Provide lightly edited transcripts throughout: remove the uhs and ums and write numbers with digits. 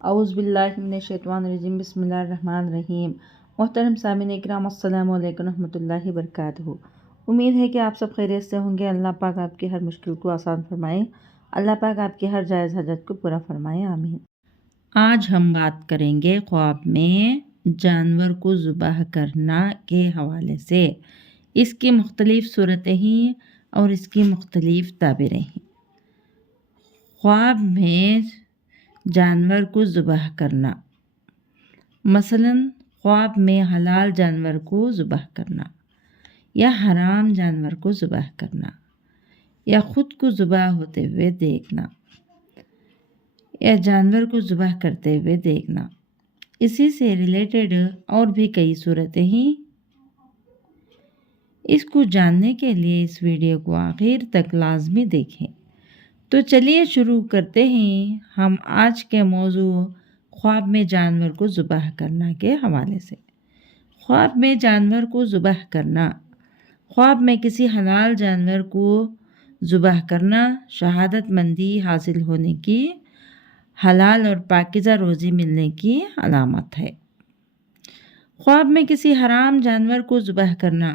اعوذ باللہ من الشیطان الرجیم بسم اللہ الرحمن الرحیم۔ محترم سامعین اکرام، السلام علیکم ورحمۃ اللہ وبرکاتہ۔ امید ہے کہ آپ سب خیریت سے ہوں گے۔ اللہ پاک آپ کی ہر مشکل کو آسان فرمائے، اللہ پاک آپ کی ہر جائز حاجت کو پورا فرمائے، آمین۔ آج ہم بات کریں گے خواب میں جانور کو ذبح کرنا کے حوالے سے۔ اس کی مختلف صورتیں ہیں اور اس کی مختلف تعبیریں ہیں۔ خواب میں جانور کو ذبح کرنا، مثلاً خواب میں حلال جانور کو ذبح کرنا یا حرام جانور کو ذبح کرنا یا خود کو ذبح ہوتے ہوئے دیکھنا یا جانور کو ذبح کرتے ہوئے دیکھنا۔ اسی سے ریلیٹڈ اور بھی کئی صورتیں ہیں۔ اس کو جاننے کے لیے اس ویڈیو کو آخر تک لازمی دیکھیں۔ تو چلیے شروع کرتے ہیں ہم آج کے موضوع خواب میں جانور کو ذبح کرنا کے حوالے سے۔ خواب میں جانور کو ذبح کرنا، خواب میں کسی حلال جانور کو ذبح کرنا شہادت مندی حاصل ہونے کی، حلال اور پاکیزہ روزی ملنے کی علامت ہے۔ خواب میں کسی حرام جانور کو ذبح کرنا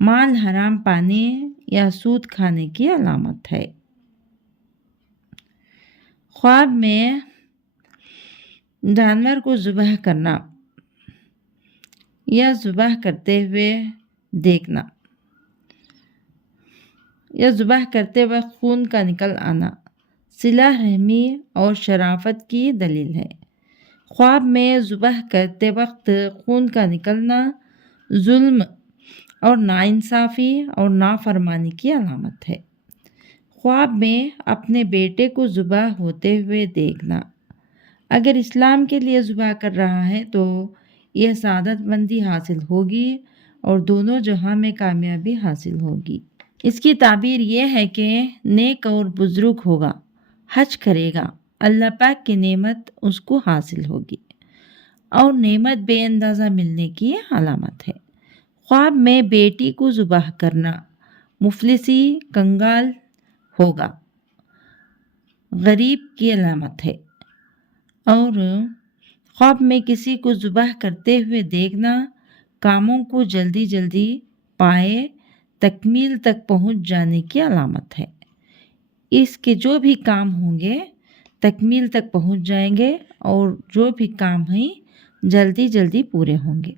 مال حرام پانے یا سود کھانے کی علامت ہے۔ خواب میں جانور کو ذبح کرنا یا ذبح کرتے ہوئے دیکھنا یا ذبح کرتے وقت خون کا نکل آنا صلہ رحمی اور شرافت کی دلیل ہے۔ خواب میں ذبح کرتے وقت خون کا نکلنا ظلم اور ناانصافی اور نافرمانی کی علامت ہے۔ خواب میں اپنے بیٹے کو ذبح ہوتے ہوئے دیکھنا، اگر اسلام کے لیے ذبح کر رہا ہے تو یہ سعادت مندی حاصل ہوگی اور دونوں جہاں میں کامیابی حاصل ہوگی۔ اس کی تعبیر یہ ہے کہ نیک اور بزرگ ہوگا، حج کرے گا، اللہ پاک کی نعمت اس کو حاصل ہوگی اور نعمت بے اندازہ ملنے کی علامت ہے۔ خواب میں بیٹی کو ذبح کرنا مفلسی، کنگال ہوگا، غریب کی علامت ہے۔ اور خواب میں کسی کو ذبح کرتے ہوئے دیکھنا کاموں کو جلدی پائے تکمیل تک پہنچ جانے کی علامت ہے۔ اس کے جو بھی کام ہوں گے تکمیل تک پہنچ جائیں گے اور جو بھی کام ہیں جلدی پورے ہوں گے۔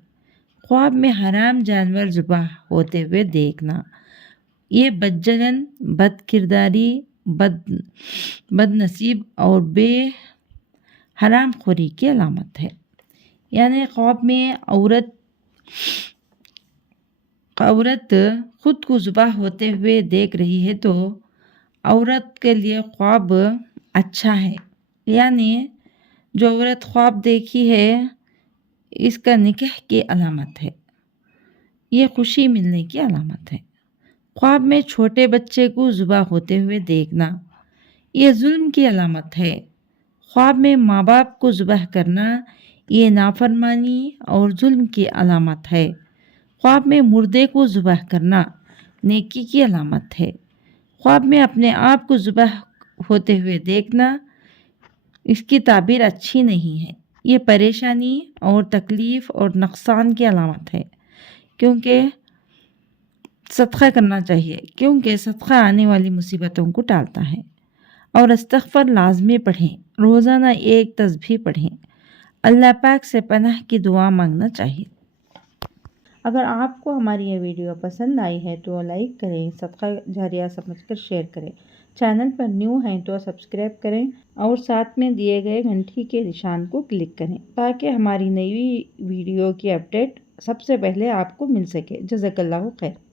خواب میں حرام جانور ذبح ہوتے ہوئے دیکھنا یہ بدجنن، بد کرداری، بد نصیب اور بے حرام خوری کی علامت ہے۔ یعنی خواب میں عورت خود کو ذبح ہوتے ہوئے دیکھ رہی ہے تو عورت کے لیے خواب اچھا ہے، یعنی جو عورت خواب دیکھی ہے اس کا نکاح کی علامت ہے، یہ خوشی ملنے کی علامت ہے۔ خواب میں چھوٹے بچے کو ذبح ہوتے ہوئے دیکھنا یہ ظلم کی علامت ہے۔ خواب میں ماں باپ کو ذبح کرنا یہ نافرمانی اور ظلم کی علامت ہے۔ خواب میں مردے کو ذبح کرنا نیکی کی علامت ہے۔ خواب میں اپنے آپ کو ذبح ہوتے ہوئے دیکھنا اس کی تعبیر اچھی نہیں ہے، یہ پریشانی اور تکلیف اور نقصان کی علامت ہے، کیونکہ صدقہ کرنا چاہیے، کیونکہ صدقہ آنے والی مصیبتوں کو ٹالتا ہے۔ اور استغفار لازمی پڑھیں، روزانہ ایک تسبیح پڑھیں، اللہ پاک سے پناہ کی دعا مانگنا چاہیے۔ اگر آپ کو ہماری یہ ویڈیو پسند آئی ہے تو لائک کریں، صدقہ جاریہ سمجھ کر شیئر کریں، چینل پر نیو ہیں تو سبسکرائب کریں اور ساتھ میں دیے گئے گھنٹی کے نشان کو کلک کریں تاکہ ہماری نئی ویڈیو کی اپڈیٹ سب سے پہلے آپ کو مل سکے۔ جزاک اللہ خیر۔